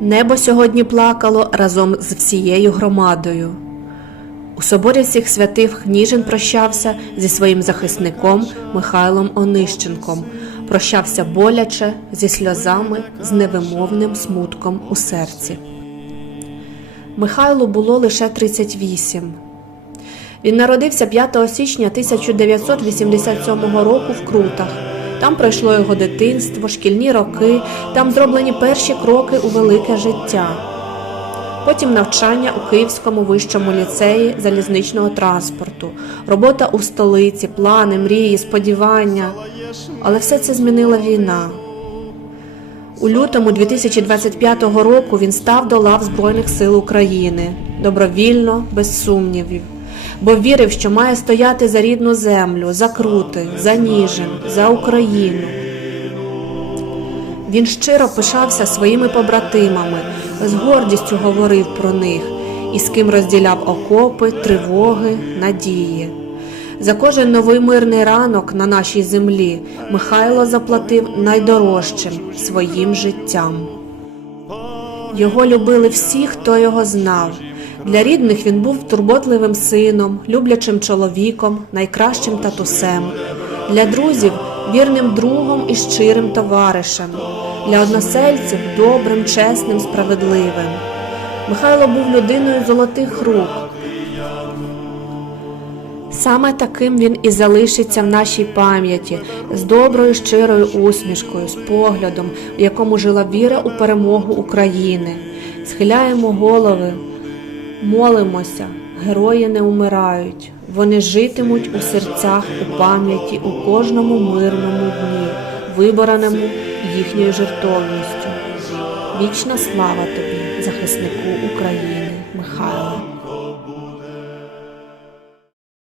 Небо сьогодні плакало разом з всією громадою. У соборі всіх святих Ніжин прощався зі своїм захисником Михайлом Онищенком, прощався боляче, зі сльозами, з невимовним смутком у серці. Михайлу було лише 38. Він народився 5 січня 1987 року в Крутах. Там пройшло його дитинство, шкільні роки, там зроблені перші кроки у велике життя. Потім навчання у Київському вищому ліцеї залізничного транспорту, робота у столиці, плани, мрії, сподівання. Але все це змінила війна. У лютому 2025 року він став до лав Збройних сил України добровільно, без сумнівів, бо вірив, що має стояти за рідну землю, за крути, за Ніжин, за Україну. Він щиро пишався своїми побратимами, з гордістю говорив про них і з ким розділяв окопи, тривоги, надії. За кожен новий мирний ранок на нашій землі Михайло заплатив найдорожчим своїм життям. Його любили всі, хто його знав. Для рідних він був турботливим сином, люблячим чоловіком, найкращим татусем. Для друзів вірним другом і щирим товаришем. Для односельців добрим, чесним, справедливим. Михайло був людиною золотих рук. Саме таким він і залишиться в нашій пам'яті з доброю щирою усмішкою, з поглядом, в якому жила віра у перемогу України. Схиляємо голови, молимося, герої не умирають. Вони житимуть у серцях, у пам'яті, у кожному мирному дні, вибораному їхньою жертовністю. Вічна слава тобі, захиснику України, Михайло.